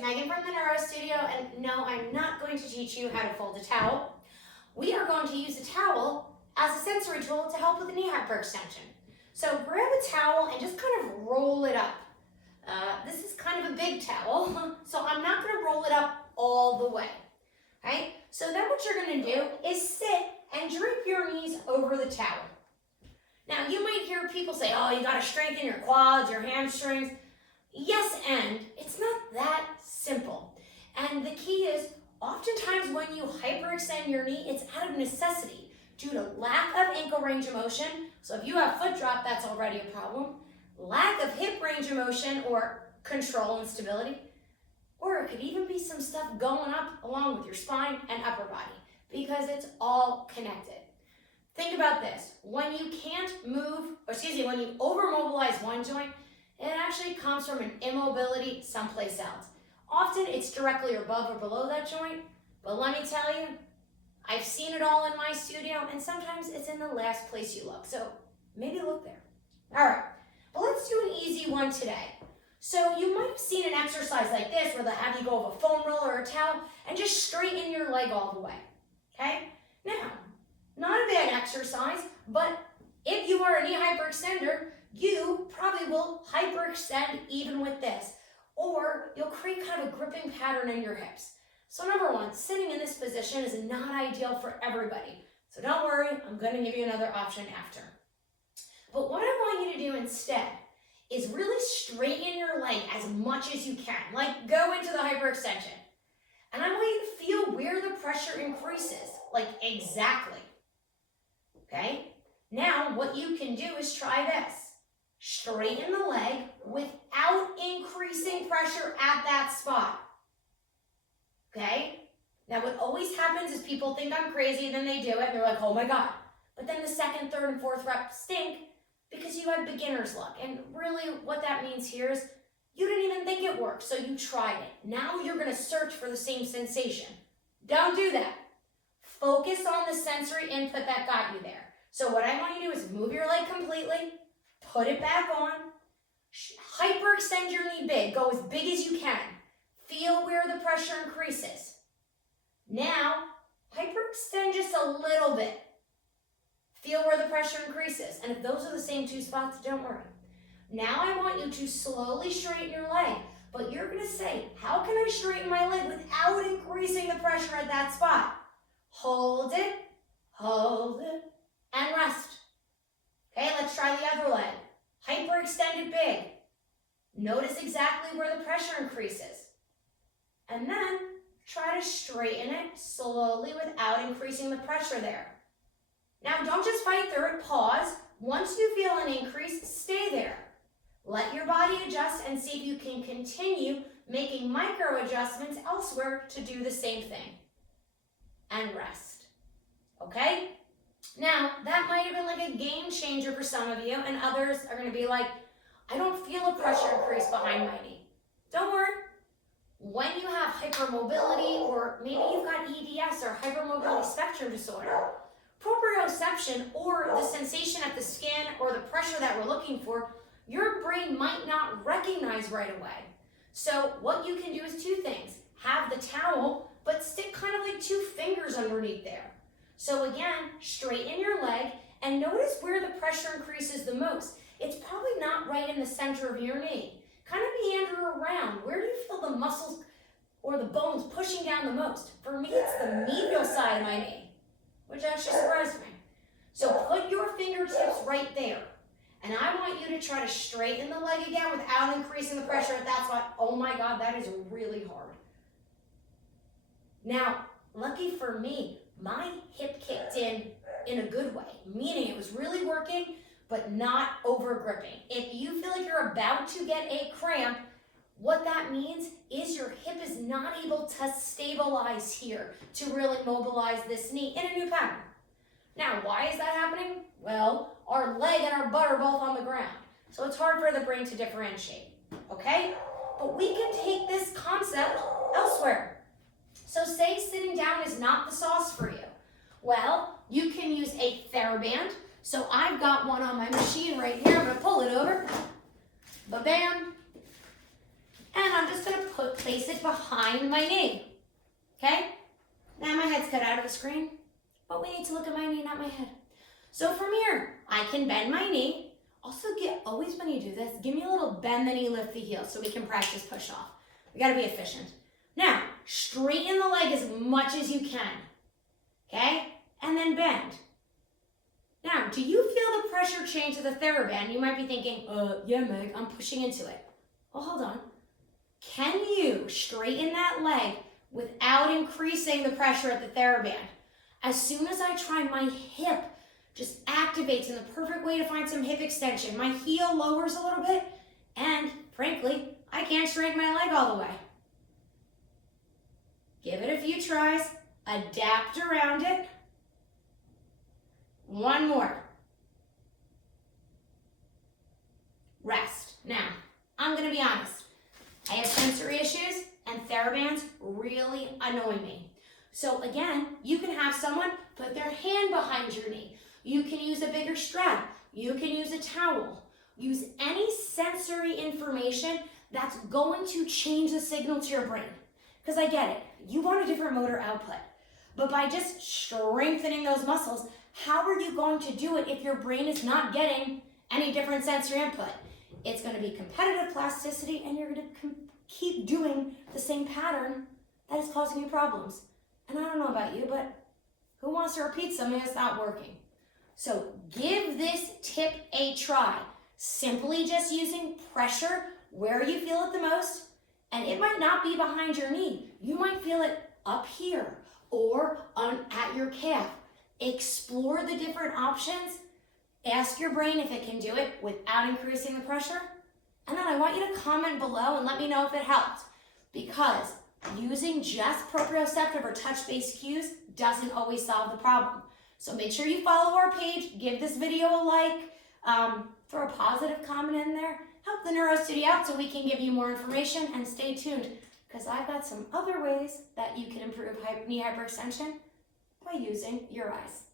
Megan from the Neuro Studio, and no, I'm not going to teach you how to fold a towel. We are going to use a towel as a sensory tool to help with the knee hyperextension. So grab a towel and just kind of roll it up. This is kind of a big towel, so I'm not going to roll it up all the way. Okay? So then what you're going to do is sit and drape your knees over the towel. Now you might hear people say, oh, you got to strengthen your quads, your hamstrings. Yes, and it's not that simple. And the key is, oftentimes when you hyperextend your knee, it's out of necessity due to lack of ankle range of motion. So if you have foot drop, that's already a problem. Lack of hip range of motion or control and stability. Or it could even be some stuff going up along with your spine and upper body because it's all connected. Think about this. When you can't move, when you overmobilize one joint, it actually comes from an immobility someplace else. Often it's directly above or below that joint, but let me tell you, I've seen it all in my studio, and sometimes it's in the last place you look. So maybe look there. All right, but let's do an easy one today. So you might have seen an exercise like this where they'll have you go over a foam roller or a towel and just straighten your leg all the way, okay? Now, not a bad exercise, but if you are a knee hyperextender, you probably will hyperextend even with this, or you'll create kind of a gripping pattern in your hips. So number one, sitting in this position is not ideal for everybody. So don't worry, I'm going to give you another option after. But what I want you to do instead is really straighten your leg as much as you can, like go into the hyperextension. And I want you to feel where the pressure increases, like exactly. Okay? Now, what you can do is try this. Straighten the leg without increasing pressure at that spot. Okay? Now, what always happens is people think I'm crazy, and then they do it, and they're like, oh my God. But then the second, third, and fourth rep stink because you had beginner's luck. And really what that means here is you didn't even think it worked, so you tried it. Now you're going to search for the same sensation. Don't do that. Focus on the sensory input that got you there. So what I want you to do is move your leg completely, put it back on, hyperextend your knee big, go as big as you can. Feel where the pressure increases. Now, hyperextend just a little bit. Feel where the pressure increases. And if those are the same two spots, don't worry. Now I want you to slowly straighten your leg, but you're going to say, how can I straighten my leg without increasing the pressure at that spot? Hold it, and rest. Okay, let's try the other leg. Hyperextend it big. Notice exactly where the pressure increases. And then try to straighten it slowly without increasing the pressure there. Now don't just fight through it, pause. Once you feel an increase, stay there. Let your body adjust and see if you can continue making micro adjustments elsewhere to do the same thing. And rest. Okay? Now, that might have been like a game changer for some of you, and others are going to be like, I don't feel a pressure increase behind my knee. Don't worry. When you have hypermobility, or maybe you've got EDS or hypermobility spectrum disorder, proprioception, or the sensation at the skin or the pressure that we're looking for, your brain might not recognize right away. So what you can do is two things. Have the towel, but stick kind of like two fingers underneath there. So again, straighten your leg and notice where the pressure increases the most. It's probably not right in the center of your knee. Kind of meander around. Where do you feel the muscles or the bones pushing down the most? For me, it's the medial side of my knee, which actually surprised me. So put your fingertips right there. And I want you to try to straighten the leg again without increasing the pressure at that spot. Oh my God, that is really hard. Now, lucky for me, my hip kicked in a good way, meaning it was really working, but not over gripping. If you feel like you're about to get a cramp, what that means is your hip is not able to stabilize here to really mobilize this knee in a new pattern. Now, why is that happening? Well, our leg and our butt are both on the ground, so it's hard for the brain to differentiate, okay? But we can take this concept elsewhere. So say sitting down is not the sauce for you. Well, you can use a TheraBand. So I've got one on my machine right here. I'm going to pull it over. Ba-bam. And I'm just going to place place it behind my knee. Okay? Now my head's cut out of the screen, but we need to look at my knee, not my head. So from here, I can bend my knee. Also, always when you do this, give me a little bend the knee, lift the heel so we can practice push off. We gotta be efficient. Now, straighten the leg as much as you can. Okay? And then bend. Now, do you feel the pressure change to the TheraBand? You might be thinking, yeah, Meg, I'm pushing into it. Well, hold on. Can you straighten that leg without increasing the pressure at the TheraBand? As soon as I try, my hip just activates in the perfect way to find some hip extension. My heel lowers a little bit, and frankly, I can't straighten my leg all the way. Give it a few tries, adapt around it. One more. Rest. Now, I'm gonna be honest. I have sensory issues, and TheraBands really annoy me. So again, you can have someone put their hand behind your knee. You can use a bigger strap. You can use a towel. Use any sensory information that's going to change the signal to your brain. Because I get it, you want a different motor output. But by just strengthening those muscles, how are you going to do it if your brain is not getting any different sensory input? It's going to be competitive plasticity, and you're going to keep doing the same pattern that is causing you problems. And I don't know about you, but who wants to repeat something that's not working? So give this tip a try. Simply just using pressure where you feel it the most, and it might not be behind your knee. You might feel it up here or at your calf. Explore the different options. Ask your brain if it can do it without increasing the pressure. And then I want you to comment below and let me know if it helped. Because using just proprioceptive or touch-based cues doesn't always solve the problem. So make sure you follow our page, give this video a like, throw a positive comment in there, help the Neuro Studio out so we can give you more information, and stay tuned because I've got some other ways that you can improve knee hyperextension by using your eyes.